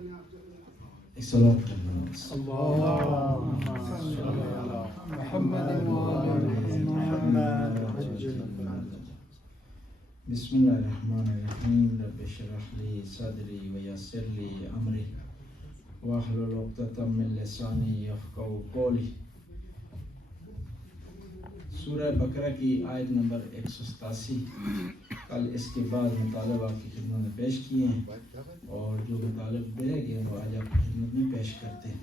صلوات کرنا اللهم صل على محمد وآل محمد. بسم اللہ الرحمن الرحیم. رب اشرح لی صدری ویسر لی امری واحلل عقدۃ من لسانی یفقہوا قولی. سورہ بقرہ کی آیت نمبر 187 کل اس کے بعد مطالب آپ کی خدمت میں پیش کیے ہیں، اور جو مطالب رہ گئے وہ آج آپ کی خدمت میں پیش کرتے ہیں.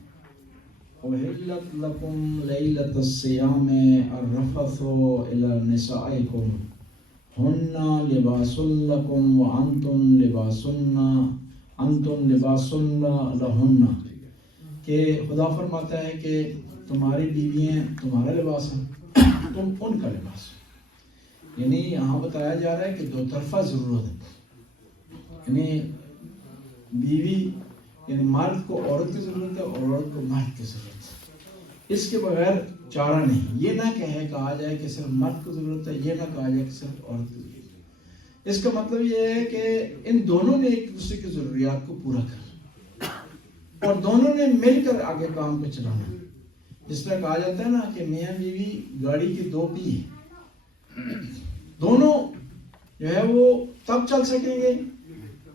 احلت لکم لیلۃ الصیام الرفث الی نسائکم ہن لباس لکم وانتم لباس لہن. کہ خدا فرماتا ہے کہ تمہاری بیویاں تمہارا لباس ہیں، تم ان کا لباس. یعنی یہاں بتایا جا رہا ہے کہ دو طرفہ ضرورت ہے. یعنی بیوی یعنی مرد کو عورت کی ضرورت ہے اور عورت کو مرد کی ضرورت ہے. اس کے بغیر چارہ نہیں. یہ نہ کہا جائے کہ صرف مرد کو ضرورت ہے، یہ نہ کہا جائے کہ صرف عورت کی ضرورت ہے. اس کا مطلب یہ ہے کہ ان دونوں نے ایک دوسرے کی ضروریات کو پورا کرنا اور دونوں نے مل کر آگے کام کو چلانا. جس طرح کہا جاتا ہے نا کہ میاں بیوی گاڑی کی دو پی ہیں، دونوں جو ہے وہ تب چل سکیں گے،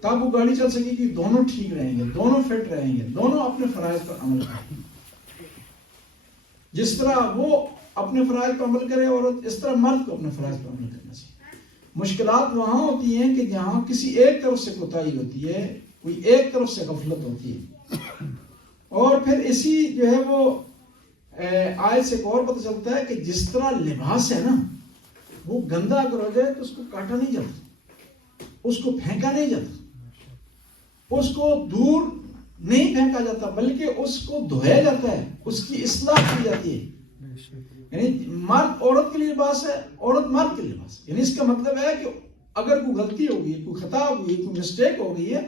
تب وہ گاڑی چل سکے گی، دونوں ٹھیک رہیں گے، دونوں فٹ رہیں گے، دونوں اپنے فرائض پر عمل کریں. جس طرح وہ اپنے فرائض پر عمل کرے اور اس طرح مرد کو اپنے فرائض پر عمل کرنا چاہیے. مشکلات وہاں ہوتی ہیں کہ جہاں کسی ایک طرف سے کوتاہی ہوتی ہے، کوئی ایک طرف سے غفلت ہوتی ہے. اور پھر اسی جو ہے وہ آیت سے ایک اور پتہ چلتا ہے کہ جس طرح لباس ہے نا، وہ گندا اگر ہو جائے تو اس کو کاٹا نہیں جاتا، اس کو پھینکا نہیں جاتا، اس کو دور نہیں پھینکا جاتا، بلکہ اس کو دھویا جاتا ہے، اس کی اصلاح کی جاتی ہے. یعنی مرد عورت کے لیے لباس ہے، عورت مرد کے لیے لباس ہے. یعنی اس کا مطلب ہے کہ اگر کوئی غلطی ہو گئی، کوئی خطا ہو گئی، کوئی مسٹیک ہو گئی ہے،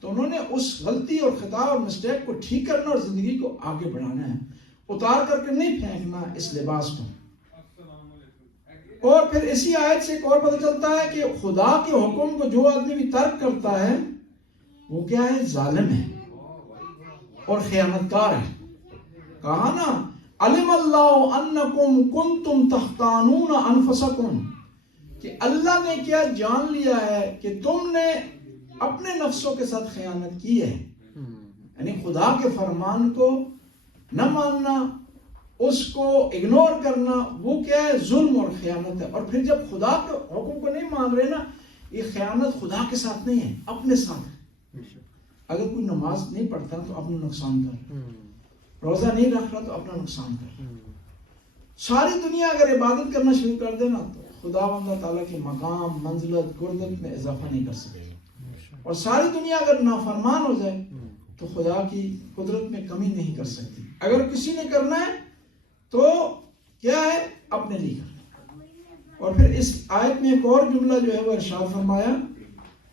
تو انہوں نے اس غلطی اور خطا اور مسٹیک کو ٹھیک کرنا اور زندگی کو آگے بڑھانا ہے، اتار کر کے نہیں پھینکنا اس لباس کو. اور پھر اسی آیت سے ایک اور پتہ چلتا ہے کہ خدا کے حکم کو جو آدمی بھی ترک کرتا ہے وہ کیا ہے؟ ظالم ہے اور خیانت کار ہے. کہا نا علم اللہ انکم کنتم تختانون انفسکم، کہ اللہ نے کیا جان لیا ہے کہ تم نے اپنے نفسوں کے ساتھ خیانت کی ہے. یعنی خدا کے فرمان کو نہ ماننا، اس کو اگنور کرنا، وہ کیا ہے؟ ظلم اور خیانت ہے. اور پھر جب خدا کے حکم کو نہیں مان رہے نا، یہ خیانت خدا کے ساتھ نہیں ہے، اپنے ساتھ ہے. اگر کوئی نماز نہیں پڑھتا تو اپنا نقصان کر، روزہ نہیں رکھ رہا تو اپنا نقصان کر. ساری دنیا اگر عبادت کرنا شروع کر دے نا تو خدا اللہ تعالیٰ کے مقام، منزلت، گردت میں اضافہ نہیں کر سکے گا. اور ساری دنیا اگر نافرمان ہو جائے تو خدا کی قدرت میں کمی نہیں کر سکتی. اگر کسی نے کرنا ہے تو کیا ہے؟ اپنے لیے کرنا. اور پھر اس آیت میں ایک اور جملہ جو ہے وہ ارشاد فرمایا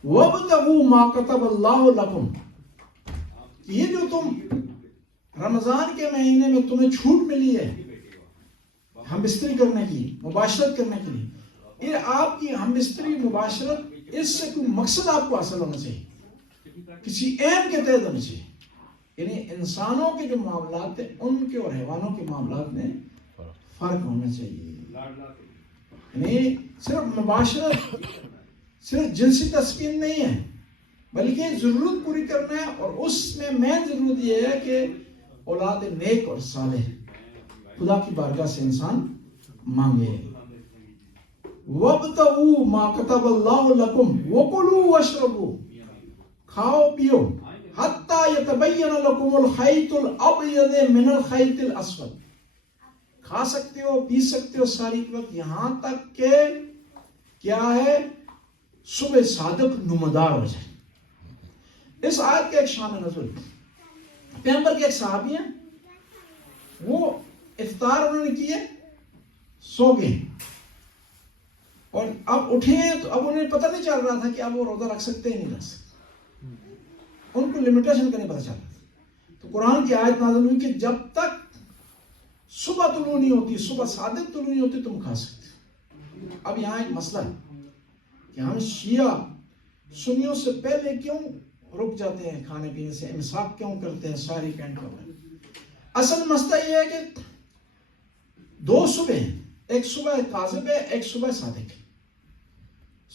وَابْتَغُوا مَا كَتَبَ اللَّهُ لَكُمْ. یہ جو تم رمضان کے مہینے میں تمہیں چھوٹ ملی ہے ہم بستری کرنے کی، مباشرت کرنے کے لیے، یہ آپ کی ہم بستری مباشرت، اس سے کوئی مقصد آپ کو حاصل ہونا چاہیے، کسی ایم کے تحت ہونا چاہیے. یعنی انسانوں کے جو معاملات ہیں ان کے اور حیوانوں کے معاملات میں فرق ہونا چاہیے. یعنی صرف مباشرت صرف جنسی تسکین نہیں ہے، بلکہ ضرورت پوری کرنا ہے. اور اس میں مین ضرورت یہ ہے کہ اولاد نیک اور صالح خدا کی بارگاہ سے انسان مانگے. وَابْتَغُوا مَا كَتَبَ اللَّهُ لَكُمْ وَكُلُوا وَاشْرَبُوا. کھاؤ پیو حَتَّى يَتَبَيَّنَ لَكُمُ الْخَيْطُ الْأَبْيَضُ مِنَ الْخَيْطِ الْأَسْوَدِ. کھا سکتے ہو، پی سکتے ہو ساری وقت، یہاں تک کہ کیا ہے؟ صبح صادق نمودار ہو جائے. اس آیت کا ایک شان نزول، پیغمبر کے ایک صحابی ہیں، وہ افطار انہوں نے کی ہے، سو گئے، اور اب اٹھے ہیں تو اب انہیں پتہ نہیں چل رہا تھا کہ اب وہ روزہ رکھ سکتے ہیں نہیں رکھ سکتے. ان کو لمیٹیشن کا نہیں پتہ چل رہا تھا. تو قرآن کی آیت نازل ہوئی کہ جب تک صبح طلوع نہیں ہوتی، صبح صادق طلوع نہیں ہوتی، تم کھا سکتے. اب یہاں ایک مسئلہ ہے کہ ہم شیعہ سنیوں سے پہلے کیوں رک جاتے ہیں کھانے پینے سے, امساک کیوں کرتے ہیں, ساری پینٹ کر. اصل مسئلہ یہ ہے کہ دو صبح ہیں, ایک صبح کاذب ہے, ایک صبح صادق ہے.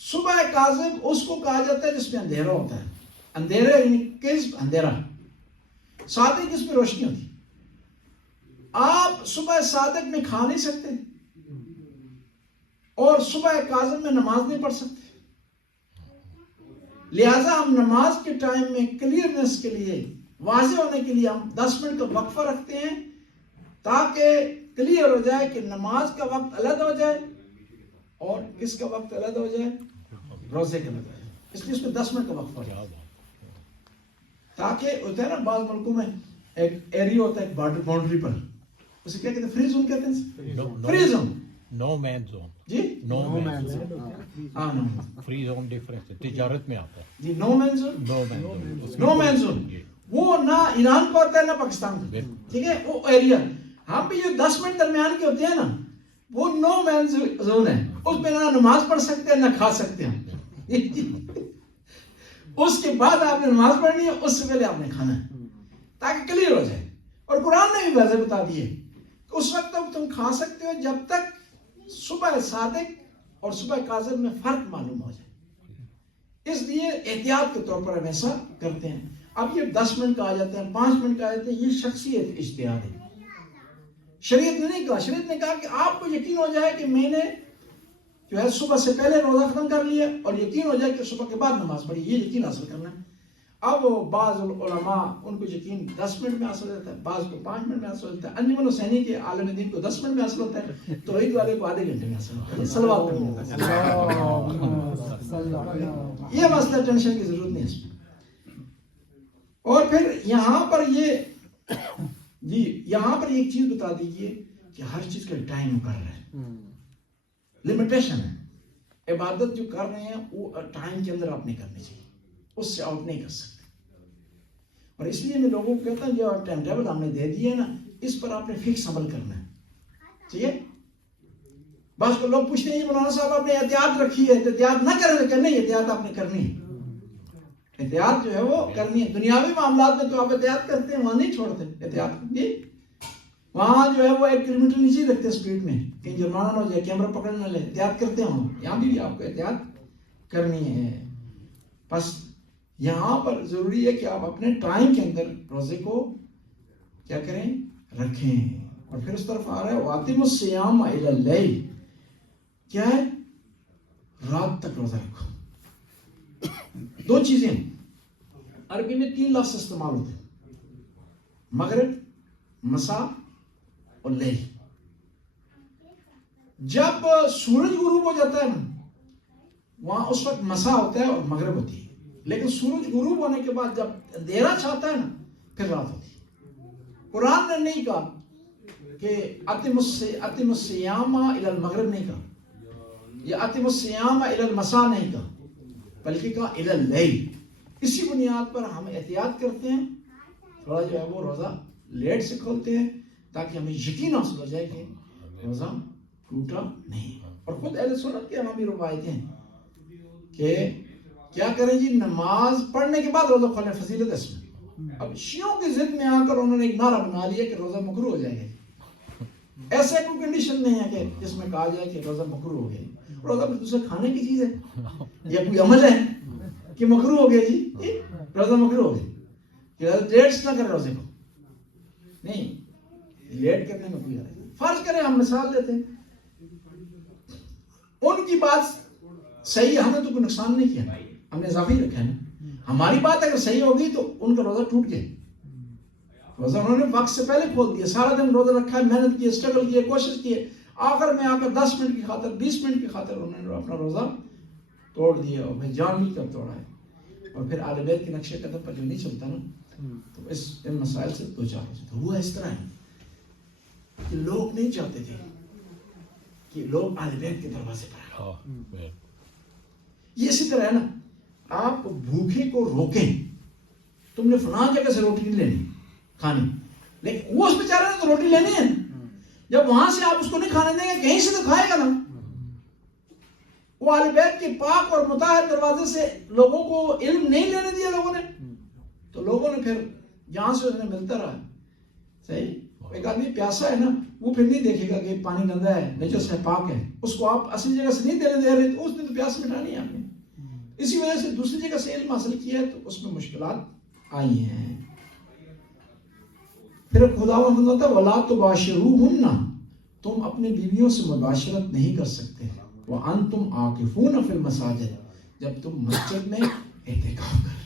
صبح کاذب اس کو کہا جاتا ہے جس میں اندھیرا ہوتا ہے, اندھیرا یعنی کذب, اندھیرا. صادق اس میں روشنی ہوتی. آپ صبح صادق میں کھا نہیں سکتے اور صبح کاذب میں نماز نہیں پڑھ سکتے. لہذا ہم نماز کے ٹائم میں کلیئرنس کے لیے, واضح ہونے کے لیے ہم 10 منٹ کا وقفہ رکھتے ہیں تاکہ کلیئر ہو جائے کہ نماز کا وقت علیحدہ ہو جائے اور کس کا وقت علیحدہ ہو جائے, روزے کا علیحدہ ہو جائے. اس لیے اس میں 10 منٹ کا وقفہ ہو جائے تاکہ ہوتا ہے نا بعض ملکوں میں ایک ایریا ہوتا ہے ایک باؤنڈری پر, اسے کیا کہتے ہیں, فری زون کہتے ہیں. فری زون, نو مین زون. جی نو مین زون. ہاں نو فری زون ڈیفرنس ہے, تجارت میں آتا ہے. جی نو مین زون. نو مین زون. نو مین زون وہ نہ ایران کو ہوتا ہے نہ پاکستان کو, ٹھیک ہے, وہ ایریا. ہم بھی جو 10 منٹ درمیان کے ہوتے ہیں نا وہ نو مین زون ہے, اس میں نہ نماز پڑھ سکتے ہیں نہ کھا سکتے ہیں. اس کے بعد آپ نے نماز پڑھنی ہے, اس سے پہلے آپ نے کھانا ہے تاکہ کلیئر ہو جائے. اور قرآن نے بھی واضح بتا دیے کہ اس وقت تک تم کھا سکتے ہو جب تک صبح صادق اور صبح کاذب میں فرق معلوم ہو جائے. اس لیے احتیاط کے طور پر ہم ایسا کرتے ہیں. اب یہ 10 منٹ کا آ جاتے ہیں, 5 منٹ کا آ جاتے ہیں, یہ شخصی اجتہاد ہے. شریعت نے نہیں کہا. شریعت نے کہا کہ آپ کو یقین ہو جائے کہ میں نے جو ہے صبح سے پہلے روزہ ختم کر لیا اور یقین ہو جائے کہ صبح کے بعد نماز پڑھی, یہ یقین حاصل کرنا ہے. اب بعض علماء ان کو یقین 10 منٹ میں حاصل ہوتا ہے, بعض کو 5 منٹ میں حاصل ہوتا ہے. انجمن حسینی کے عالم دین کو 10 منٹ میں حاصل ہوتا ہے, توحید والے کو آدھے گھنٹے میں حاصل ہوتا ہے. صلوات پڑھنے کا یہ مسئلہ ٹینشن کی ضرورت نہیں ہے اس میں. اور پھر یہاں پر یہ جی یہاں پر ایک چیز بتا دیجئے کہ ہر چیز کا ٹائم مقرر ہے, لمیٹیشن ہے. عبادت جو کر رہے ہیں وہ ٹائم کے اندر آپ نے کرنی چاہیے, اس سے آؤٹ نہیں کر سکتے. اور اس لیے میں لوگوں کو کہتا ہوں جو ٹائم ٹیبل ہم نے دے دیے نا اس پر آپ نے فکس عمل کرنا ہے, ٹھیک ہے. بعض کو لوگ پوچھتے ہیں مولانا صاحب آپ نے احتیاط رکھی ہے, احتیاط نہ کریں کہ نہیں, احتیاط آپ نے کرنی ہے. احتیاط جو ہے وہ کرنی ہے. دنیاوی معاملات میں تو آپ احتیاط کرتے ہیں, وہاں نہیں چھوڑتے احتیاط. جی وہاں جو ہے وہ 1 کلومیٹر نیچے رکھتے ہیں اسپیڈ میں, کہیں جرمانہ نہ ہو جائے, کیمرہ پکڑ نہ لے, احتیاط کرتے ہیں. یہاں بھی آپ کو احتیاط کرنی ہے. بس یہاں پر ضروری ہے کہ آپ اپنے ٹائم کے اندر روزے کو کیا کریں, رکھیں. اور پھر اس طرف آ رہا ہے وَأَتِمُوا الصِّيَامَ إِلَى اللَّيْلِ, کیا ہے, رات تک روزہ رکھو. 2 چیزیں عربی میں 3 لفظ استعمال ہوتے ہیں, مغرب, مساء اور لیل. جب سورج غروب ہو جاتا ہے نا وہاں اس وقت مساء ہوتا ہے اور مغرب ہوتی ہے. لیکن سورج غروب ہونے کے بعد جب اندھیرا چھاتا ہے نا پھر رات ہوتی ہے. قرآن نے نہیں کہا کہ اتم الصیام الی المغرب نہیں کہا, یا اتم الصیام الی المساء نہیں کہا, بلکہ کہا الی اللیل. اسی بنیاد پر ہم احتیاط کرتے ہیں, تھوڑا جو ہے وہ روزہ لیٹ سے کھولتے ہیں تاکہ ہمیں یقین حاصل ہو جائے کہ روزہ ٹوٹا نہیں. اور خود اہل سنت کے ہمیں روایتیں ہیں کہ کیا کریں جی, نماز پڑھنے کے بعد روزہ کھولیں, فضیلت اس میں. اب شیعوں کی ضد میں آ کر انہوں نے ایک نعرہ بنا لیا کہ روزہ مکروہ ہو جائے گا. ایسے کوئی کنڈیشن نہیں ہے کہ جس میں کہا جائے کہ روزہ مکروہ ہو گیا. روزہ کچھ دوسرے کھانے کی چیز ہے یا کوئی عمل ہے کہ مکروہ ہو گیا جی, روزہ مکروہ ہو گیا. لیٹ نہ کریں روزے کو, نہیں لیٹ کرنے میں کوئی حرج نہیں. فرض کریں ہم مثال دیتے ہیں, ان کی بات صحیح, ہم نے تو کوئی نقصان نہیں کیا, ہم نے اضافی رکھا ہے نا. ہماری بات اگر صحیح ہوگی تو ان کا روزہ ٹوٹ گیا. روزہ انہوں نے وقت سے پہلے کھول دیا, سارا دن روزہ رکھا ہے, محنت کی, اسٹرگل کی, کوشش کی, آخر میں آ کر 10 منٹ کی خاطر 20 منٹ کی خاطر انہوں نے اپنا روزہ توڑ دیا. اور میں جان نہیں کب توڑا ہے. اور پھر آل بیت کے نقشے قدم پر جو نہیں چلتا نا تو ان مسائل سے دو چار ہو جاتا. ہوا اس طرح ہے کہ لوگ نہیں چاہتے تھے کہ لوگ آل بیت کے دروازے پر آئیں. یہ اسی طرح ہے نا, آپ بھوکے کو روکیں, تم نے فلاں جگہ سے روٹی نہیں لینی کھانی, لیکن وہ اس بیچارے نے تو روٹی لینی ہے. جب وہاں سے آپ اس کو نہیں کھانے دیں گے, کہیں سے تو کھائے گا نا. وہ اہل بیت کے پاک اور مطہر دروازے سے لوگوں کو علم نہیں لینے دیا لوگوں نے, تو لوگوں نے پھر یہاں سے انہیں ملتا رہا. صحیح. ایک آدمی پیاسا ہے نا, وہ پھر نہیں دیکھے گا کہ پانی گندا ہے, نجس ہے, پاک ہے, اس کو آپ اصلی جگہ سے نہیں دینے دے رہے, تو اس نے تو پیاس مٹانی ہے آپ نے. اسی وجہ سے دوسری جگہ سے علم حاصل کیا ہے تو اس میں مشکلات آئی ہیں. پھر خدا فرماتا ہے وَلَا تُبَاشِرُوهُنَّ, تم اپنے بیویوں سے مباشرت نہیں کر سکتے. وَأَنْتُمْ عَاكِفُونَ فِي الْمَسَاجِدِ, جب تم مسجد میں اعتکاف کر.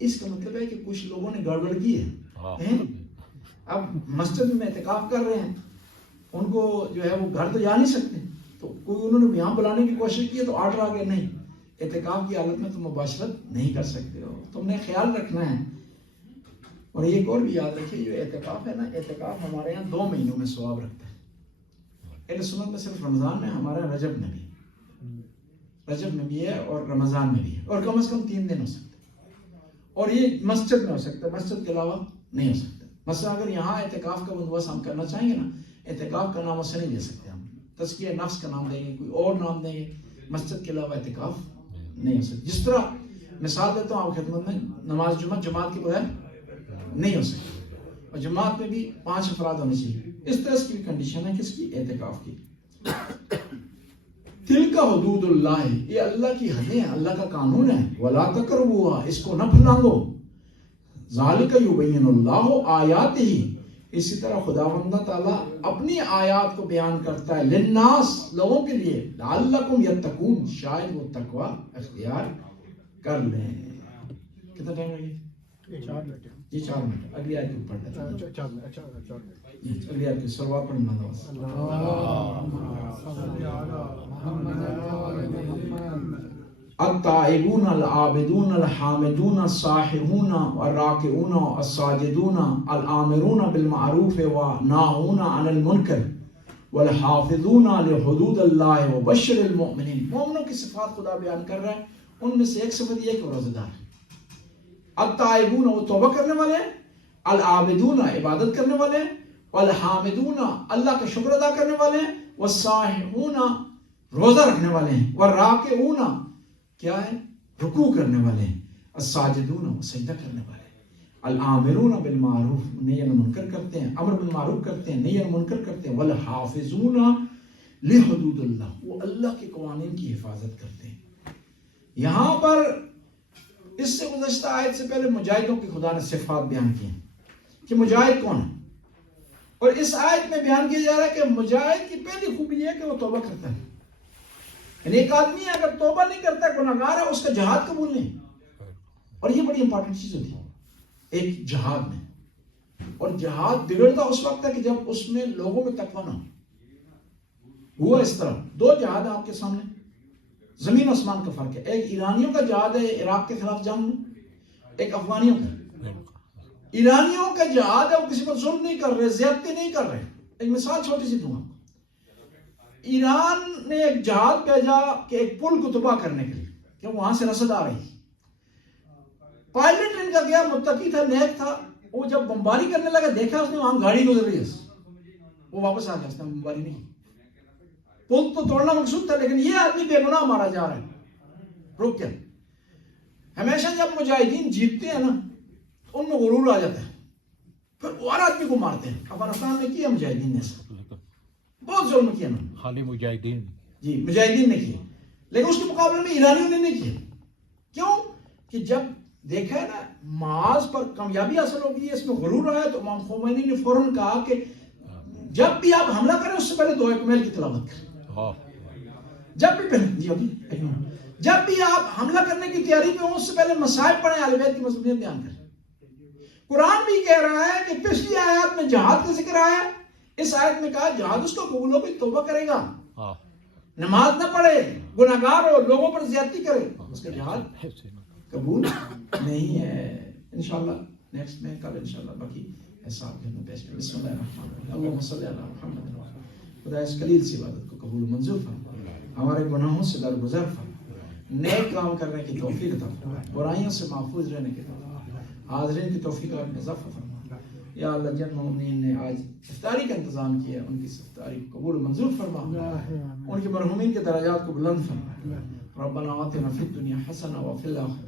اس کا مطلب ہے کہ کچھ لوگوں نے گڑبڑ کی ہے. اب مسجد میں اعتکاف کر رہے ہیں, ان کو جو ہے وہ گھر تو جا نہیں سکتے, تو کوئی انہوں نے یہاں بلانے کی کوشش کی ہے تو آرڈر آ گیا نہیں, اعتکاف کی حالت میں تم مباشرت نہیں کر سکتے ہو, تم نے خیال رکھنا ہے. اور ایک اور بھی یاد رکھیے, جو اعتکاف ہے نا, اعتکاف ہمارے یہاں 2 مہینوں میں ثواب رکھتا ہے. اہل سنت میں صرف رمضان میں, ہمارے یہاں رجب میں بھی, رجب میں بھی ہے اور رمضان میں بھی ہے, اور کم از کم 3 دن ہو سکتے ہیں. اور یہ مسجد میں ہو سکتا ہے, مسجد کے علاوہ نہیں ہو سکتا. مثلا اگر یہاں اعتکاف کا بندوبست ہم کرنا چاہیں گے نا, اعتکاف کا نام اسے نہیں دے سکتے ہم, تزکیہ نفس کا نام دیں گے, کوئی اور نام دیں گے, مسجد کے علاوہ اعتکاف نہیں ہو سکتا. جس طرح مثال دیتا ہوں آپ خدمت میں, نماز جماعت کے بغیر نہیں ہو سکتی, اور جماعت میں بھی 5 افراد ہونے چاہیے. اس طرح کی کنڈیشن ہے کس کی, اعتکاف کی. تلک حدود اللہ, یہ اللہ کی حدیں ہیں, اللہ کا قانون ہے. ولا تقربوها, اس کو نہ پھلانگو. ذالک یبین اللہ آیاتہ, اسی طرح خداوند تعالیٰ اپنی آیات کو بیان کرتا ہے, للناس, لوگوں کے لیے, لعلکم یتقون, شاید وہ تقوی اختیار کر لیں. کتنا ٹائم لگے؟ 4 منٹ. جی 4 منٹ. اگلی آیت کو پڑھ لیتے ہیں. 4 منٹ. اگلی آیت کی سلوات پڑھنا دعا. التائبون العابدون الحامدون الساحرون الراکعون الساجدون الآمرون بالمعروف والناہون عن المنکر والحافظون لحدود اللہ وبشر المؤمنین. مومنوں کی صفات خدا بیان کر رہا ہے, ان میں سے ایک صفت یہ ہے کہ وہ روزہ دار ہے. التائبون, وہ توبہ کرنے والے ہیں, العابدون, عبادت کرنے والے ہیں, والحامدون, اللہ کا شکر ادا کرنے والے ہیں, والساحرون, روزہ رکھنے والے ہیں, والراکعون, کیا ہے, رکوع کرنے والے ہیں, الساجدون, وہ سجدہ کرنے والے ہیں, الآمرون بالمعروف, نہی عن المنکر کرتے ہیں, امر بالمعروف کرتے ہیں, نہی عن المنکر کرتے ہیں, والحافظون لحدود اللہ, وہ اللہ کے قوانین کی حفاظت کرتے ہیں. یہاں پر اس سے گزشتہ آیت سے پہلے مجاہدوں کی خدا نے صفات بیان کی ہیں کہ مجاہد کون ہے, اور اس آیت میں بیان کیا جا رہا ہے کہ مجاہد کی پہلی خوبی یہ ہے کہ وہ توبہ کرتا ہے. یعنی ایک آدمی ہے اگر توبہ نہیں کرتا, گناہگار ہے, اس کا جہاد قبول نہیں. اور یہ بڑی امپورٹنٹ چیز ہوتی ہے ایک جہاد میں. اور جہاد بگڑتا اس وقت ہے کہ جب اس میں لوگوں میں تقویٰ نہ ہو. ہوا اس طرح 2 جہاد ہیں آپ کے سامنے, زمین آسمان کا فرق ہے. ایک ایرانیوں کا جہاد ہے عراق کے خلاف جنگ میں, ایک افغانیوں کا. ایرانیوں کا جہاد ہے, وہ کسی پر ظلم نہیں کر رہے, زیادتی نہیں کر رہے. ایک مثال چھوٹی سی دوں گا. ایران نے ایک جہاد بھیجا کہ ایک پل کو تباہ کرنے کے لیے, کہ وہاں سے رسد آ رہی. پائلٹ ان کا گیا, متقی تھا, نیک تھا, وہ جب بمباری کرنے لگا دیکھا اس نے وہاں گاڑی گزر رہی ہے, وہ واپس آ گیا, اس نے بمباری نہیں. پل تو توڑنا مقصود تھا, لیکن یہ آدمی بے گناہ مارا جا رہا ہے, رک گیا. ہمیشہ جب مجاہدین جیتتے ہیں نا, ان میں غرور آ جاتا ہے, پھر وہ ہر آدمی کو مارتے ہیں. افغانستان میں کیا مجاہدین نے, بہت ظلم کیا نا, خالی مجاہدین, جی مجاہدین نے کیا, لیکن اس کے مقابلے میں ایرانیوں نے نہیں کیا. کیوں کہ جب دیکھا ہے نا معاذ پر کامیابی حاصل ہوگی, اس میں غرور آیا, تو امام خمینی نے فوراً کہا کہ جب بھی آپ حملہ کریں اس سے پہلے دعائے کمیل کی تلاوت کریں. جب بھی پہلے جب بھی آپ حملہ کرنے کی تیاری پہ ہوں, اس سے پہلے مصائب پڑھیں, اہل بیت کی مضمونیت بیان کریں. قرآن بھی کہہ رہا ہے کہ پچھلی آیات میں جہاد کا ذکر آیا, اس آیت میں کہا جہاد اس کو قبول ہو بھی توبہ کرے گا, نماز نہ پڑھے, گناہگار ہو, لوگوں پر زیادتی کرے, اس کا جہاد قبول نہیں ہے. انشاءاللہ نیکسٹ میں کل انشاءاللہ باقی حساب کرنا پیش کریں. بسم اللہ الرحمن الرحیم. اللہم صلی علی محمد. خدا اس قلیل سی عبادت کو قبول و منظور فرما, ہمارے گناہوں سے درگزر فرما, نیک کام کرنے کی توفیق عطا فرما, برائیوں سے محفوظ رہنے کی توفیق, حاضرین کی توفیق اور اضافہ فرما. یا اللہ جن مومنین نے آج افطاری کا انتظام کیا, ان کی افطاری کو قبول و منظور فرما, ان کے مرحومین کے درجات کو بلند فرما. ربنا آتنا فی الدنیا حسنہ وفی الآخرۃ